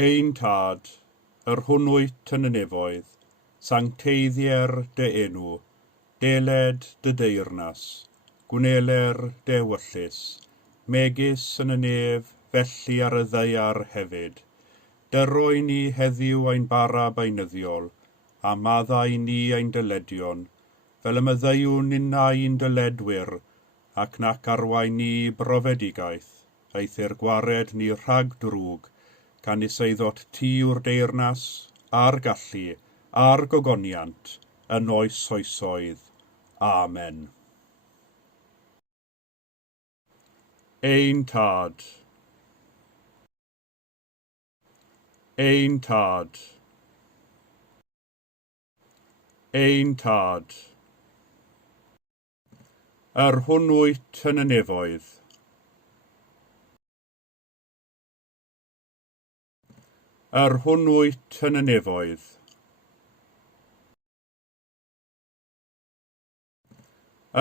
Ein Tad, yr hwnnwyt yn y nefoedd, sancteiddier dy enw, deled dy deyrnas, gwneler dy ewyllys, megis yn y nef, felly ar y ddaear hefyd. Dyro i ni heddiw ein bara beunyddiol, a maddau ni ein dyledion, fel y maddeuwn ninnau ein dyledwyr, ac nac arwain ni brofedigaeth, eithr gwared ni rhag drwg, gan iseddot ti yw'r deyrnas, a'r gallu, a'r gogoniant, yn oes oesoedd. Amen. Ein Tad. Ein Tad. Ein Tad. Yr hwnnwyt yn y nefoedd. Yr hwnnwyt yn y nefoedd.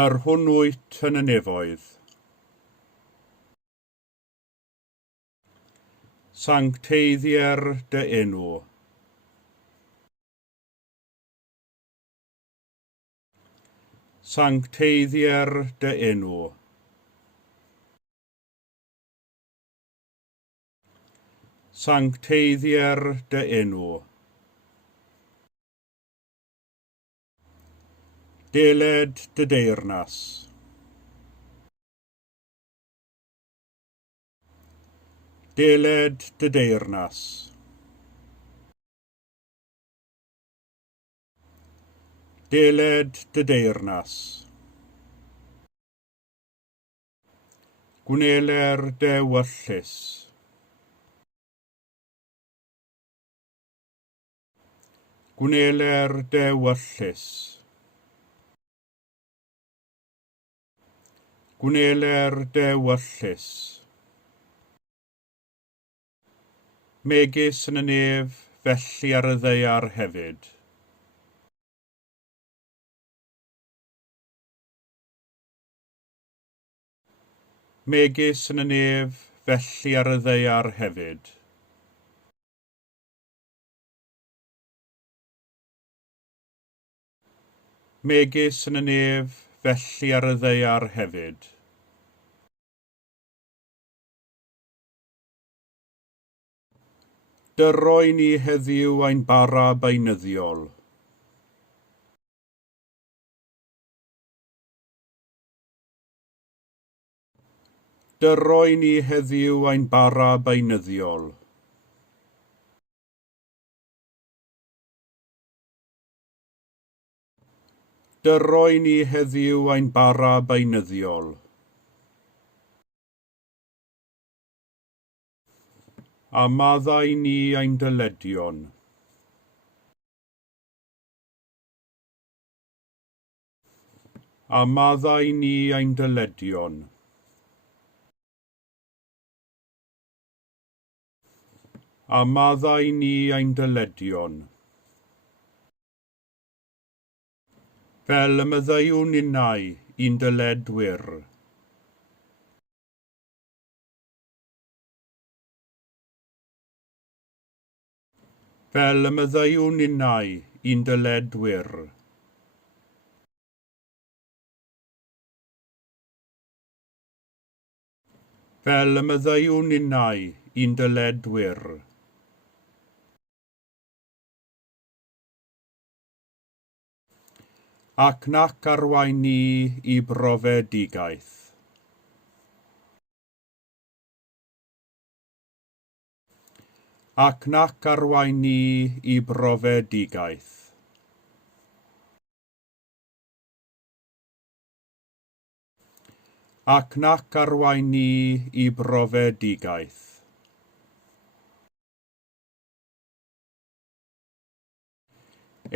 Yr hwnnwyt yn y nefoedd. Sancteiddier dy enw. Sancteiddier dy enw. Sancteiddier dy enw. Deled dy deyrnas. Deled dy deyrnas. Deled dy deyrnas. Gwneler dy ewyllys. Gwneler dy ewyllys. Gwneler dy ewyllys. Megis yn y nef, felly ar y ddaear hefyd. Megis yn y nef, felly ar y ddaear hefyd. Megis yn y nef, felly ar y ddaear hefyd. Dyro i ni heddiw ein bara beunyddiol. Dyro i ni heddiw ein bara beunyddiol. Dyro i ni heddiw ein bara beunyddiol. A maddau ni ein dyledion. A maddau ni ein dyledion. A maddau ni ein dyledion. Fel y maddeuwn ninnau, un dyledwyr. Fel y maddeuwn ninnau, un dyledwyr. Fel y maddeuwn ninnau, un dyledwyr. Ac nac arwain ni I brofedigaeth. Ac nac arwain ni I brofedigaeth. Ac nac arwain ni I brofedigaeth.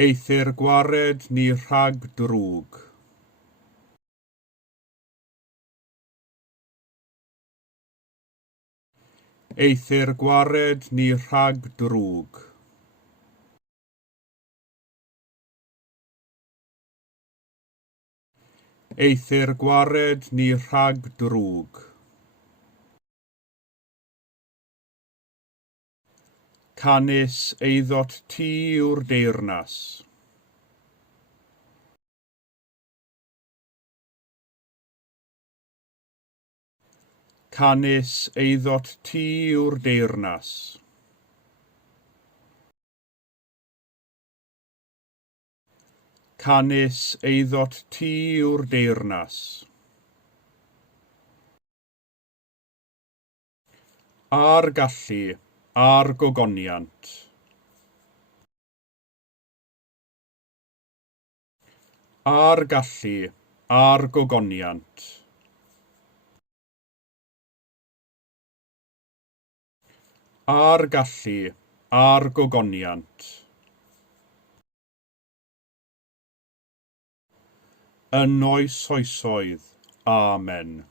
Eithr gwared ni rhag drwg. Eithr gwared ni rhag drwg. Eithr gwared ni rhag drwg. Canis eiddot ti yw'r deyrnas. Canis eiddot ti yw'r deyrnas. Canis eiddot ti yw'r deyrnas. Ar gallu, ar gogoniant. Ar gallu, ar gogoniant. Ar gallu, ar gogoniant. Yn oes oesoedd. Amen.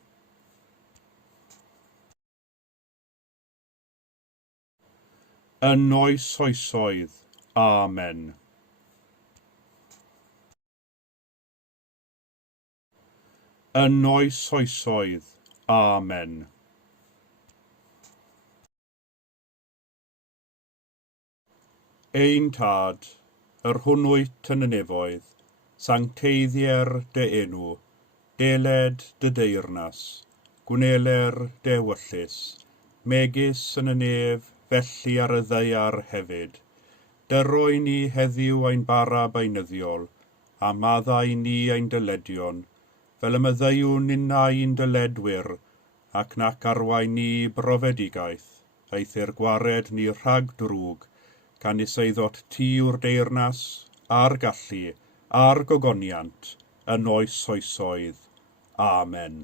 Yn oes oesoedd. Amen. Yn oes oesoedd. Amen. Ein Tad, yr hwnnwyt yn y nefoedd, sancteiddier dy enw, deled dy deyrnas, gwneler dy ewyllys, megis yn y nef, felly ar y ddaear hefyd. Dyro i ni heddiw ein bara beunyddiol, a maddau ni ein dyledion, fel y maddeuwn ninnau ein dyledwyr, ac nac arwain ni brofedigaeth, eithr gwared ni rhag drwg, canis eiddot ti yw'r deyrnas, a'r gallu, a'r gogoniant, yn oes oesoedd. Amen.